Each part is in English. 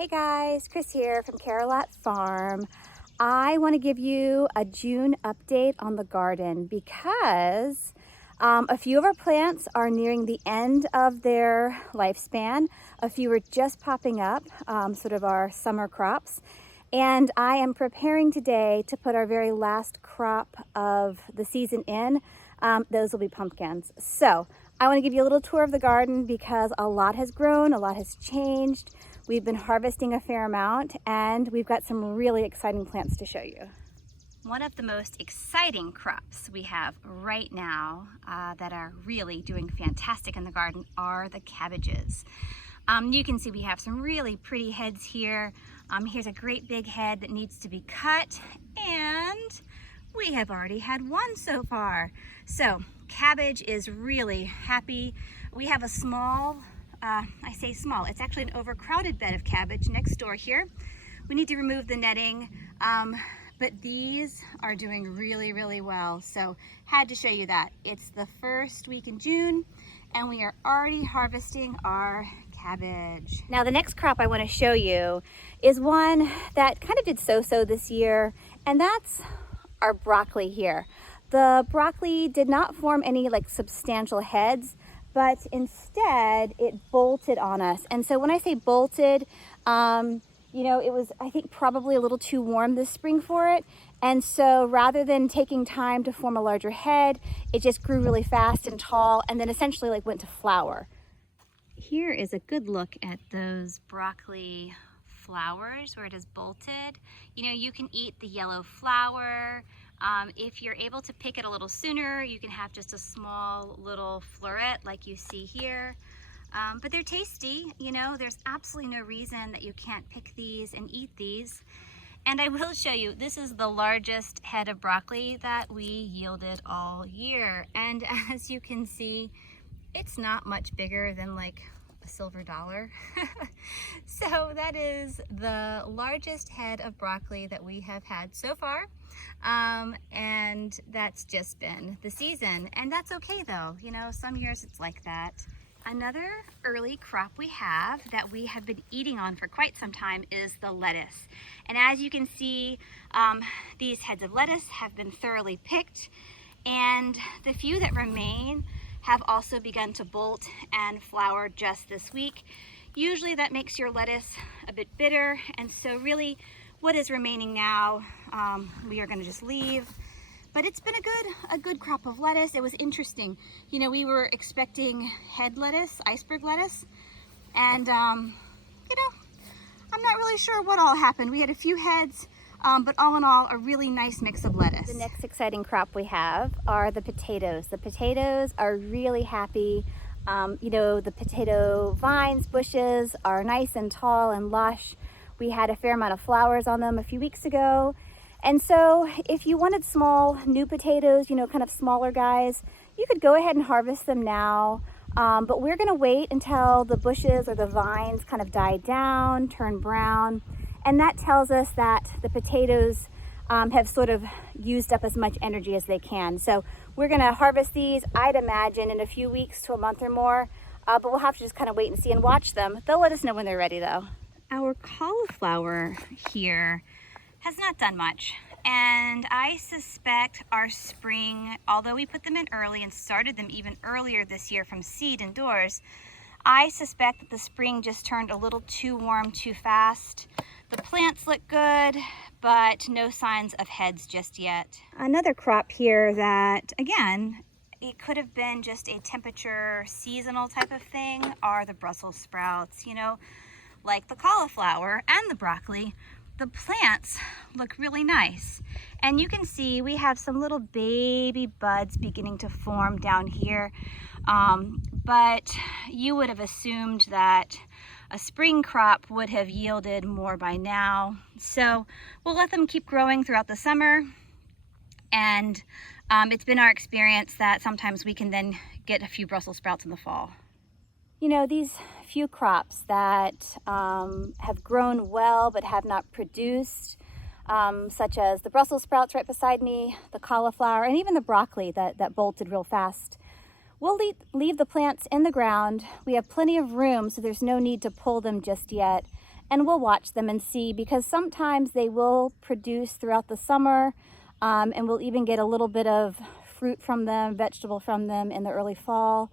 Hey guys, Chris here from Carolot Farm. I want to give you a June update on the garden because a few of our plants are nearing the end of their lifespan. A few are just popping up, sort of our summer crops. And I am preparing today to put our very last crop of the season in. Those will be pumpkins. So I want to give you a little tour of the garden because a lot has grown, a lot has changed. We've been harvesting a fair amount and we've got some really exciting plants to show you. One of the most exciting crops we have right now that are really doing fantastic in the garden are the cabbages. You can see we have some really pretty heads here. Here's a great big head that needs to be cut, and we have already had one so far. So cabbage is really happy. We have a small, I say small, it's actually an overcrowded bed of cabbage next door here. We need to remove the netting, but these are doing really, really well. So had to show you that. It's the first week in June and we are already harvesting our cabbage. Now the next crop I want to show you is one that kind of did so-so this year, and that's our broccoli here. The broccoli did not form any like substantial heads, but instead it bolted on us. And so when I say bolted, you know, it was, I think, probably a little too warm this spring for it. And so rather than taking time to form a larger head, it just grew really fast and tall and then essentially like went to flower. Here is a good look at those broccoli flowers where it is bolted. You know, you can eat the yellow flower. If you're able to pick it a little sooner, you can have just a small little floret like you see here. But they're tasty, you know, there's absolutely no reason that you can't pick these and eat these. And I will show you, this is the largest head of broccoli that we yielded all year. And as you can see, it's not much bigger than like a silver dollar. So that is the largest head of broccoli that we have had so far. And that's just been the season. And that's okay though, you know, some years it's like that. Another early crop we have that we have been eating on for quite some time is the lettuce. And as you can see, these heads of lettuce have been thoroughly picked, and the few that remain have also begun to bolt and flower just this week. Usually that makes your lettuce a bit bitter, and so really what is remaining now, we are going to just leave. But it's been a good crop of lettuce. It was interesting. You know, we were expecting head lettuce, iceberg lettuce, and you know, I'm not really sure what all happened. We had a few heads, but all in all, a really nice mix of lettuce. The next exciting crop we have are the potatoes. The potatoes are really happy. You know, the potato vines, bushes are nice and tall and lush. We had a fair amount of flowers on them a few weeks ago. And so if you wanted small new potatoes, you know, kind of smaller guys, you could go ahead and harvest them now. But we're gonna wait until the bushes or the vines kind of die down, turn brown. And that tells us that the potatoes have sort of used up as much energy as they can. So we're gonna harvest these, I'd imagine, in a few weeks to a month or more, but we'll have to just kind of wait and see and watch them. They'll let us know when they're ready though. Our cauliflower here has not done much, and I suspect our spring, although we put them in early and started them even earlier this year from seed indoors, I suspect that the spring just turned a little too warm too fast. The plants look good, but no signs of heads just yet. Another crop here that, again, it could have been just a temperature seasonal type of thing are the Brussels sprouts. You know, like the cauliflower and the broccoli, the plants look really nice. And you can see we have some little baby buds beginning to form down here. But you would have assumed that a spring crop would have yielded more by now. So we'll let them keep growing throughout the summer. And it's been our experience that sometimes we can then get a few Brussels sprouts in the fall. You know, these few crops that have grown well but have not produced, such as the Brussels sprouts right beside me, the cauliflower, and even the broccoli that bolted real fast. We'll leave the plants in the ground. We have plenty of room, so there's no need to pull them just yet. and we'll watch them and see, because sometimes they will produce throughout the summer, and we'll even get a little bit of fruit from them, vegetable from them in the early fall.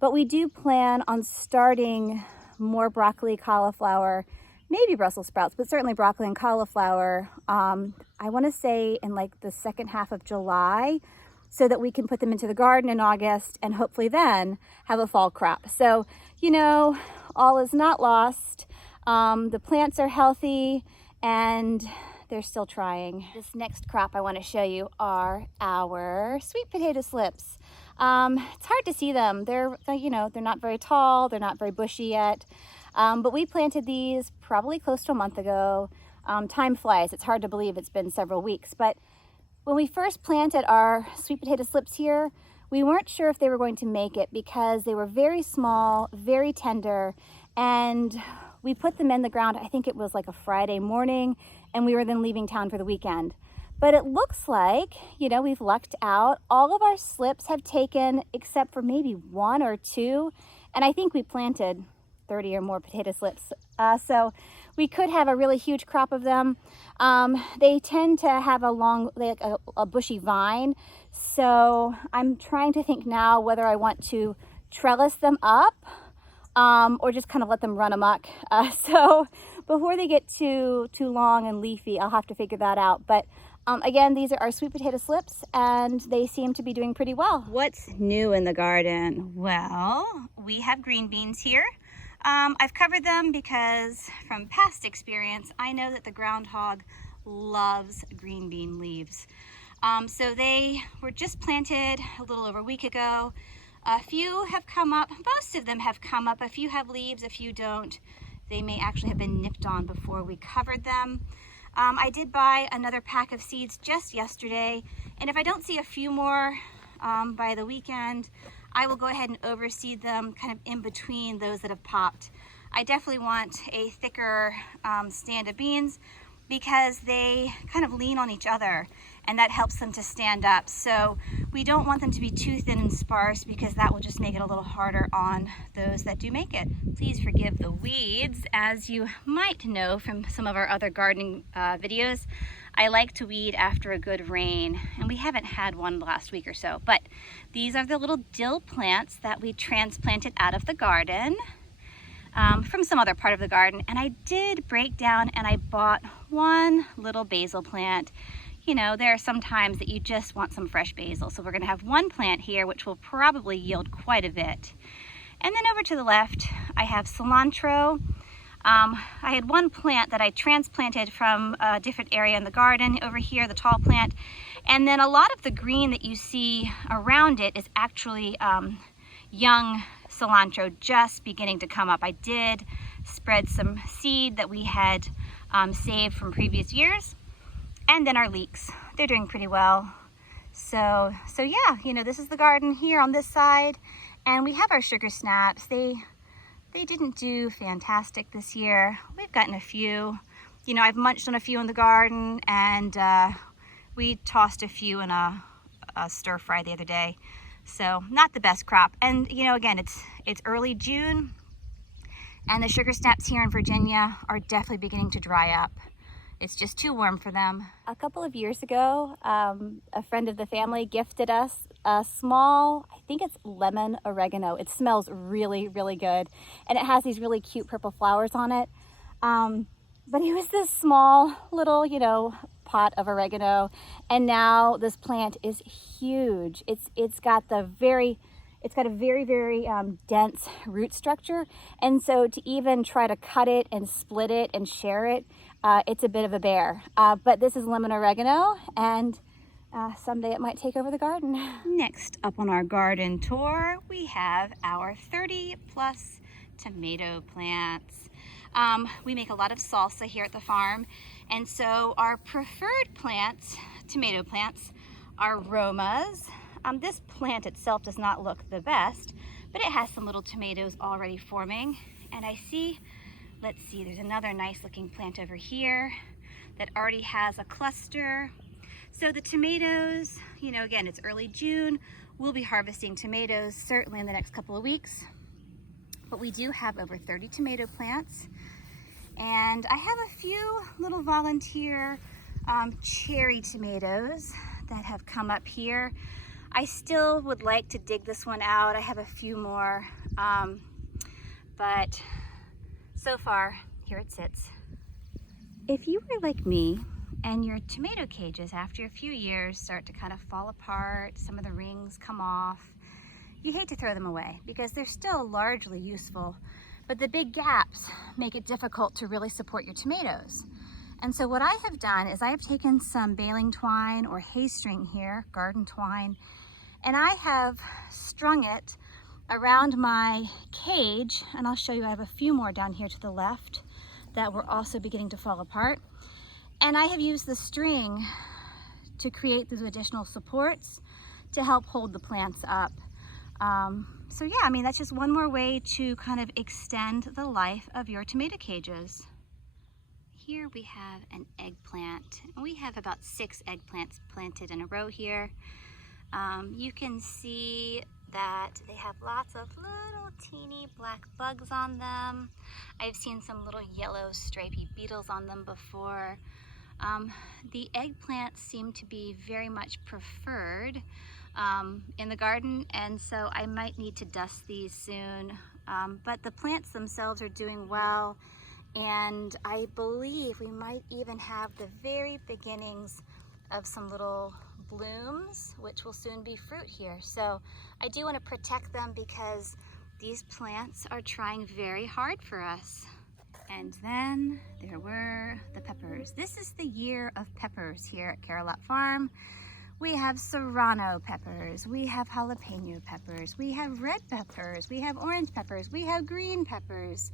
But we do plan on starting more broccoli, cauliflower, maybe Brussels sprouts, but certainly broccoli and cauliflower, I want to say in like the second half of July, so that we can put them into the garden in August and hopefully then have a fall crop. So, you know, all is not lost. The plants are healthy and they're still trying. This next crop I want to show you are our sweet potato slips. It's hard to see them. They're, you know, they're not very tall. They're not very bushy yet. But we planted these probably close to a month ago. Time flies. It's hard to believe it's been several weeks. But when we first planted our sweet potato slips here, we weren't sure if they were going to make it because they were very small, very tender, and we put them in the ground, I think it was like a Friday morning, and we were then leaving town for the weekend. But it looks like, you know, we've lucked out. All of our slips have taken except for maybe one or two, and I think we planted 30 or more potato slips. So we could have a really huge crop of them. They tend to have a long, like a bushy vine. So I'm trying to think now whether I want to trellis them up or just kind of let them run amok. So before they get too long and leafy, I'll have to figure that out. But again, these are our sweet potato slips and they seem to be doing pretty well. What's new in the garden? Well, we have green beans here. I've covered them because from past experience, I know that the groundhog loves green bean leaves. So they were just planted a little over a week ago. A few have come up, most of them have come up. A few have leaves, a few don't. They may actually have been nipped on before we covered them. I did buy another pack of seeds just yesterday, and if I don't see a few more by the weekend, I will go ahead and overseed them kind of in between those that have popped. I definitely want a thicker stand of beans because they kind of lean on each other and that helps them to stand up. So we don't want them to be too thin and sparse because that will just make it a little harder on those that do make it. Please forgive the weeds. As you might know from some of our other gardening videos, I like to weed after a good rain, and we haven't had one the last week or so. But these are the little dill plants that we transplanted out of the garden from some other part of the garden. And I did break down and I bought one little basil plant. You know, there are some times that you just want some fresh basil. So we're gonna have one plant here, which will probably yield quite a bit. And then over to the left, I have cilantro. I had one plant that I transplanted from a different area in the garden. Over here, the tall plant. And then a lot of the green that you see around it is actually young cilantro just beginning to come up. I did spread some seed that we had saved from previous years. And then our leeks, they're doing pretty well. So yeah, you know, this is the garden here on this side. And we have our sugar snaps. They didn't do fantastic this year. We've gotten a few. You know, I've munched on a few in the garden, and we tossed a few in a stir fry the other day. So not the best crop. And you know, again, it's early June, and the sugar snaps here in Virginia are definitely beginning to dry up. It's just too warm for them. A couple of years ago, a friend of the family gifted us a small, I think it's lemon oregano. It smells really, really good. And it has these really cute purple flowers on it. But it was this small little, you know, pot of oregano. And now this plant is huge. It's got a very, very dense root structure. And so to even try to cut it and split it and share it, it's a bit of a bear. But this is lemon oregano, and someday it might take over the garden. Next up on our garden tour, we have our 30+ tomato plants. We make a lot of salsa here at the farm, and so our preferred plants, tomato plants, are Romas. This plant itself does not look the best, but it has some little tomatoes already forming. And I see, let's see, there's another nice looking plant over here that already has a cluster. So the tomatoes, you know, again, it's early June. We'll be harvesting tomatoes certainly in the next couple of weeks. But we do have over 30 tomato plants. And I have a few little volunteer cherry tomatoes that have come up here. I still would like to dig this one out. I have a few more, but so far, here it sits. If you were like me and your tomato cages after a few years start to kind of fall apart, some of the rings come off, you hate to throw them away because they're still largely useful, but the big gaps make it difficult to really support your tomatoes. And so what I have done is I have taken some baling twine or hay string here, garden twine, and I have strung it around my cage, and I'll show you, I have a few more down here to the left that were also beginning to fall apart. And I have used the string to create those additional supports to help hold the plants up. So yeah, I mean, that's just one more way to kind of extend the life of your tomato cages. Here we have an eggplant. We have about 6 eggplants planted in a row here. You can see that they have lots of little teeny black bugs on them. I've seen some little yellow stripy beetles on them before. The eggplants seem to be very much preferred in the garden, and so I might need to dust these soon. But the plants themselves are doing well, and I believe we might even have the very beginnings of some little blooms, which will soon be fruit here. So I do want to protect them because these plants are trying very hard for us. And then there were the peppers. This is the year of peppers here at Carolat Farm. We have serrano peppers, we have jalapeno peppers, we have red peppers, we have orange peppers, we have green peppers,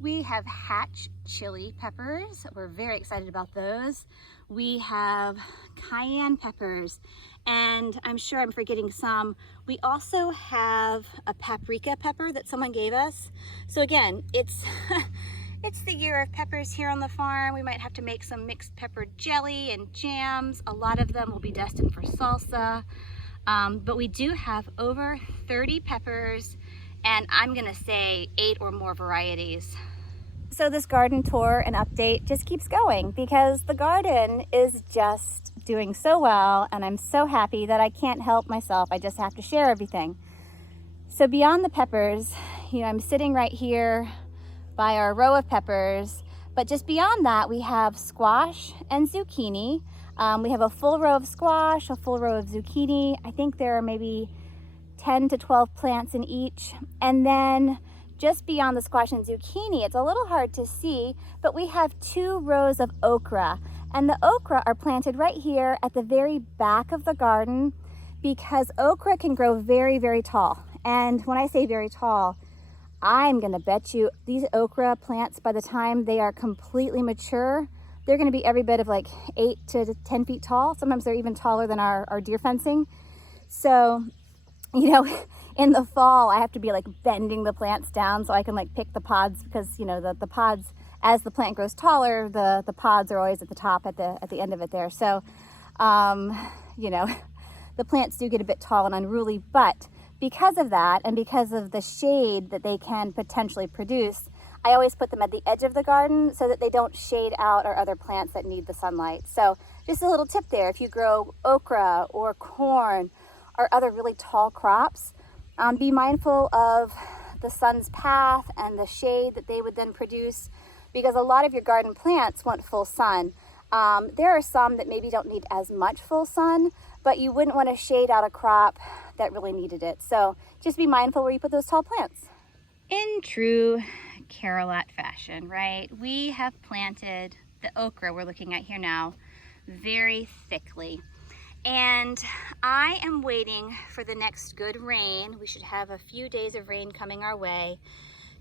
we have hatch chili peppers. We're very excited about those. We have cayenne peppers, and I'm sure I'm forgetting some. We also have a paprika pepper that someone gave us. So again, it's it's the year of peppers here on the farm. We might have to make some mixed pepper jelly and jams. A lot of them will be destined for salsa. But we do have over 30 peppers, and I'm gonna say 8 or more varieties. So this garden tour and update just keeps going because the garden is just doing so well, and I'm so happy that I can't help myself. I just have to share everything. So beyond the peppers, you know, I'm sitting right here by our row of peppers, but just beyond that we have squash and zucchini. We have a full row of squash, a full row of zucchini. I think there are maybe 10 to 12 plants in each. And then just beyond the squash and zucchini, it's a little hard to see, but we have 2 rows of okra. And the okra are planted right here at the very back of the garden because okra can grow very, very tall. And when I say very tall, I'm gonna bet you these okra plants, by the time they are completely mature, they're gonna be every bit of like 8 to 10 feet tall. Sometimes they're even taller than our deer fencing. So, you know, in the fall, I have to be like bending the plants down so I can like pick the pods, because, you know, the pods, as the plant grows taller, the pods are always at the top at the end of it there. So, you know, the plants do get a bit tall and unruly, but because of that, and because of the shade that they can potentially produce, I always put them at the edge of the garden so that they don't shade out our other plants that need the sunlight. So just a little tip there, if you grow okra or corn or other really tall crops, be mindful of the sun's path and the shade that they would then produce, because a lot of your garden plants want full sun. There are some that maybe don't need as much full sun, but you wouldn't want to shade out a crop that really needed it. So just be mindful where you put those tall plants. In true Carolat fashion, right? We have planted the okra we're looking at here now very thickly. And I am waiting for the next good rain. We should have a few days of rain coming our way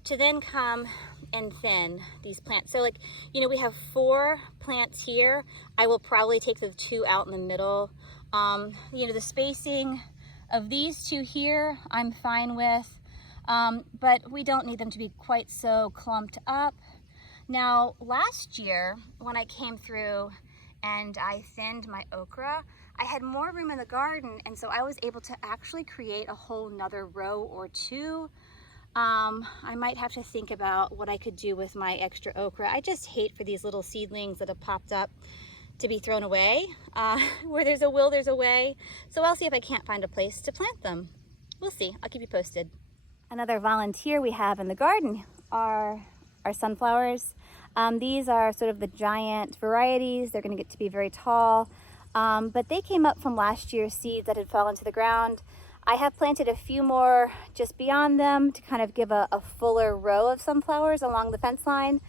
to then come and thin these plants. So like, you know, we have 4 plants here. I will probably take the 2 out in the middle. You know, the spacing of these 2 here, I'm fine with, but we don't need them to be quite so clumped up. Now, last year, when I came through and I thinned my okra, I had more room in the garden, and so I was able to actually create a whole nother row or 2 I might have to think about what I could do with my extra okra. I just hate for these little seedlings that have popped up to be thrown away. Where there's a will, there's a way. So I'll see if I can't find a place to plant them. We'll see. I'll keep you posted. Another volunteer we have in the garden are our sunflowers. These are sort of the giant varieties. They're going to get to be very tall, but they came up from last year's seeds that had fallen to the ground. I have planted a few more just beyond them to kind of give a fuller row of sunflowers along the fence line.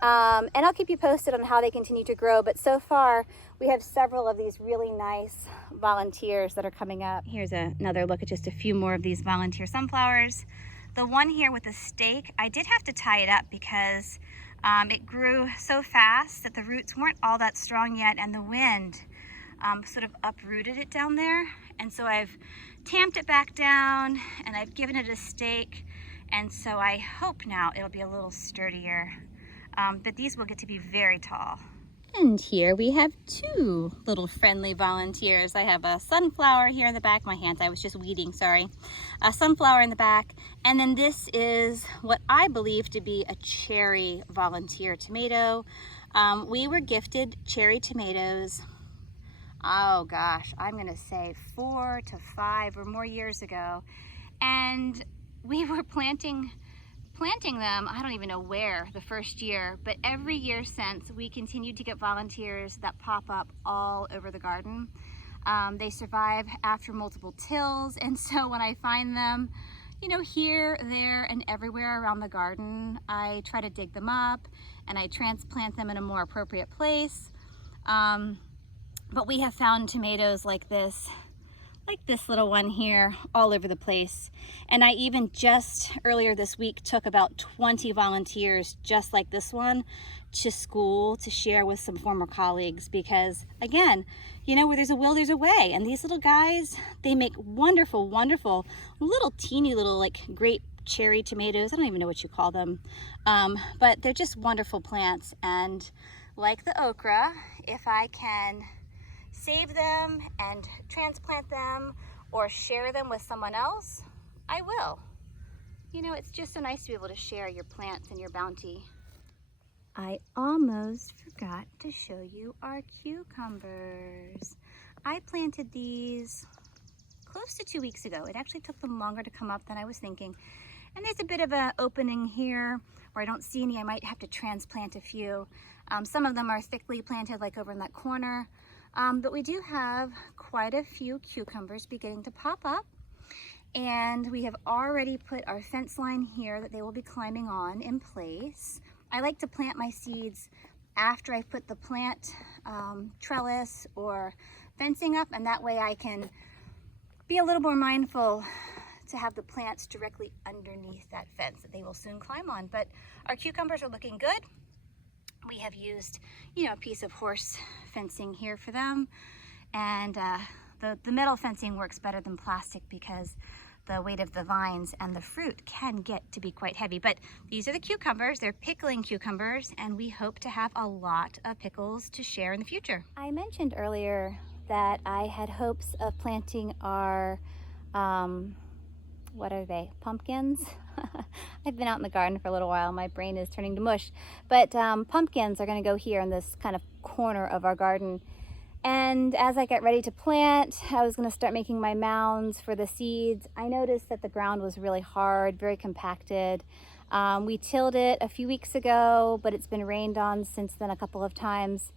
And I'll keep you posted on how they continue to grow, but so far we have several of these really nice volunteers that are coming up. Here's another look at just a few more of these volunteer sunflowers. The one here with the stake, I did have to tie it up because it grew so fast that the roots weren't all that strong yet, and the wind sort of uprooted it down there. And so I've tamped it back down and I've given it a stake, and so I hope now it'll be a little sturdier. But these will get to be very tall. And here we have two little friendly volunteers. I have a sunflower here in the back. My hands, I was just weeding, sorry. A sunflower in the back. And then this is what I believe to be a cherry volunteer tomato. We were gifted cherry tomatoes, oh gosh, I'm gonna say 4 to 5 or more years ago. And we were planting them, I don't even know where, the first year, but every year since, we continued to get volunteers that pop up all over the garden. They survive after multiple tills, and so when I find them, you know, here, there, and everywhere around the garden, I try to dig them up and I transplant them in a more appropriate place. But we have found tomatoes like this little one here all over the place. And I even just earlier this week took about 20 volunteers just like this one to school to share with some former colleagues, because again, you know, where there's a will, there's a way. And these little guys, they make wonderful, wonderful little teeny little like grape cherry tomatoes. I don't even know what you call them. But they're just wonderful plants. And like the okra, if I can save them and transplant them or share them with someone else, I will. You know, it's just so nice to be able to share your plants and your bounty. I almost forgot to show you our cucumbers. I planted these close to 2 weeks ago. It actually took them longer to come up than I was thinking. And there's a bit of an opening here where I don't see any. I might have to transplant a few. Some of them are thickly planted like over in that corner. But we do have quite a few cucumbers beginning to pop up, and we have already put our fence line here that they will be climbing on in place. I like to plant my seeds after I put the plant trellis or fencing up, and that way I can be a little more mindful to have the plants directly underneath that fence that they will soon climb on. But our cucumbers are looking good. We have used, you know, a piece of horse fencing here for them, and the metal fencing works better than plastic because the weight of the vines and the fruit can get to be quite heavy. But these are the cucumbers. They're pickling cucumbers, and we hope to have a lot of pickles to share in the future. I mentioned earlier that I had hopes of planting our what are they, pumpkins? I've been out in the garden for a little while. My brain is turning to mush. But pumpkins are going to go here in this kind of corner of our garden. And as I get ready to plant, I was going to start making my mounds for the seeds. I noticed that the ground was really hard, very compacted. We tilled it a few weeks ago, but it's been rained on since then a couple of times.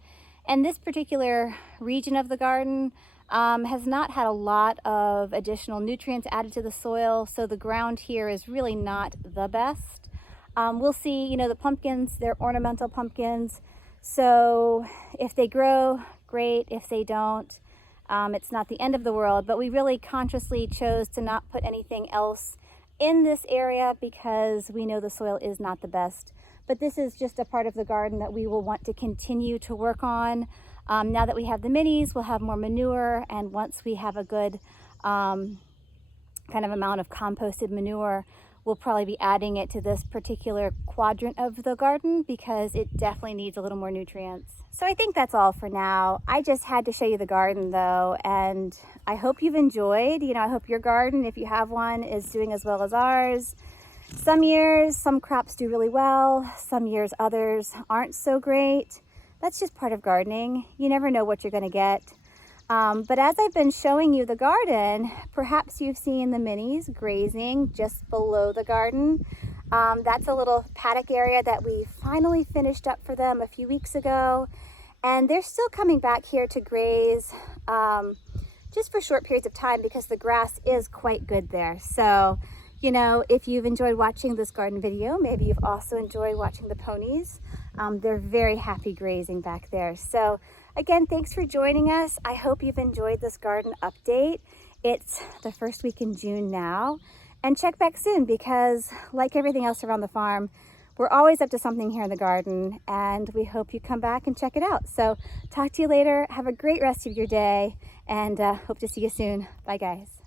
And this particular region of the garden has not had a lot of additional nutrients added to the soil, so the ground here is really not the best. We'll see, you know, the pumpkins, they're ornamental pumpkins, so if they grow, great. If they don't, it's not the end of the world, but we really consciously chose to not put anything else in this area because we know the soil is not the best. But this is just a part of the garden that we will want to continue to work on. Now that we have the minis, we'll have more manure, and once we have a good kind of amount of composted manure, we'll probably be adding it to this particular quadrant of the garden because it definitely needs a little more nutrients. So I think that's all for now. I just had to show you the garden though, and I hope you've enjoyed. You know, I hope your garden, if you have one, is doing as well as ours. Some years, some crops do really well. Some years, others aren't so great. That's just part of gardening. You never know what you're going to get. But as I've been showing you the garden, perhaps you've seen the minis grazing just below the garden. That's a little paddock area that we finally finished up for them a few weeks ago. And they're still coming back here to graze just for short periods of time because the grass is quite good there. So, you know, if you've enjoyed watching this garden video, maybe you've also enjoyed watching the ponies. They're very happy grazing back there. So again, thanks for joining us. I hope you've enjoyed this garden update. It's the first week in June now. And check back soon because like everything else around the farm, we're always up to something here in the garden and we hope you come back and check it out. So talk to you later. Have a great rest of your day and hope to see you soon. Bye guys.